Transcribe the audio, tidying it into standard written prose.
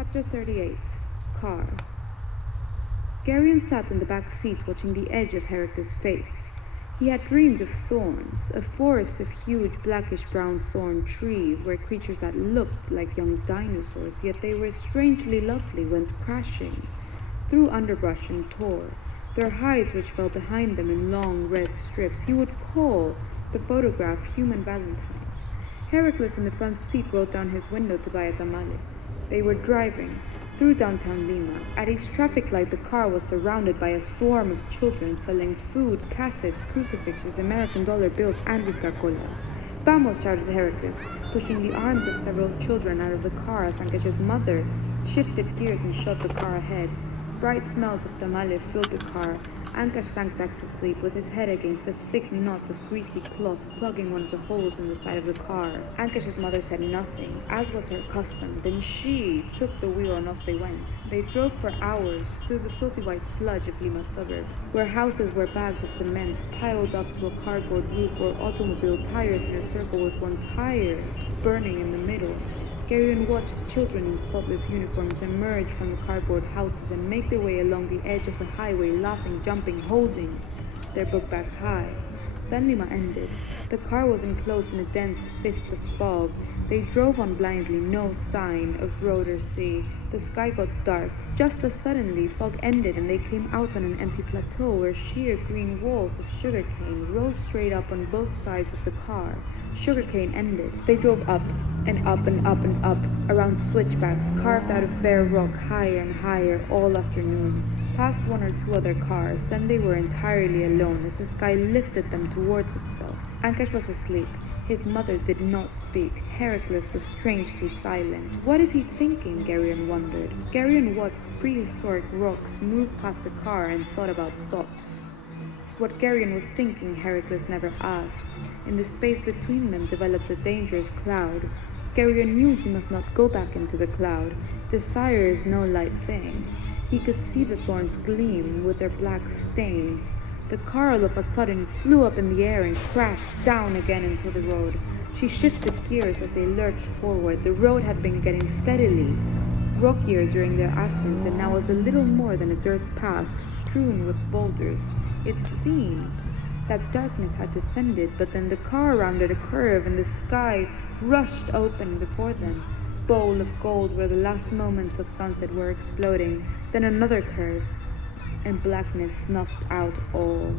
Chapter 38. Car. Garion sat in the back seat watching the edge of Heracles' face. He had dreamed of thorns, a forest of huge blackish-brown thorn trees where creatures that looked like young dinosaurs, yet they were strangely lovely, went crashing through underbrush and tore, their hides which fell behind them in long red strips. He would call the photograph human valentines. Heracles in the front seat rolled down his window to buy a tamale. They were driving through downtown Lima. At each traffic light, the car was surrounded by a swarm of children selling food, cassettes, crucifixes, American dollar bills, and Coca-Cola. Vamos, shouted Heracles, pushing the arms of several children out of the car as Ankesh's mother shifted gears and shot the car ahead. Bright smells of tamale filled the car. Ankesh sank back to sleep with his head against a thick knot of greasy cloth plugging one of the holes in the side of the car. Ankesh's mother said nothing, as was her custom. Then she took the wheel and off they went. They drove for hours through the filthy white sludge of Lima suburbs, where houses were bags of cement piled up to a cardboard roof, or automobile tires in a circle with one tire burning in the middle. Garion watched children in spotless uniforms emerge from the cardboard houses and make their way along the edge of the highway, laughing, jumping, holding their book bags high. Then Lima ended. The car was enclosed in a dense fist of fog. They drove on blindly, no sign of road or sea. The sky got dark. Just as suddenly, fog ended and they came out on an empty plateau where sheer green walls of sugarcane rose straight up on both sides of the car. Sugarcane ended. They drove up and up and up and up, around switchbacks carved out of bare rock, higher and higher all afternoon, past one or two other cars. Then they were entirely alone as the sky lifted them towards itself. Ankesh was asleep. His mother did not speak. Heracles was strangely silent. What is he thinking? Garion wondered. Garion watched prehistoric rocks move past the car and thought about thoughts. What Garion was thinking, Heracles never asked. In the space between them developed a dangerous cloud. Garion knew he must not go back into the cloud. Desire is no light thing. He could see the thorns gleam with their black stains. The car all of a sudden flew up in the air and crashed down again into the road. She shifted gears as they lurched forward. The road had been getting steadily rockier during their ascent and now was a little more than a dirt path strewn with boulders. It seemed that darkness had descended, but then the car rounded a curve and the sky rushed open before them, bowl of gold where the last moments of sunset were exploding. Then another curve, and blackness snuffed out all.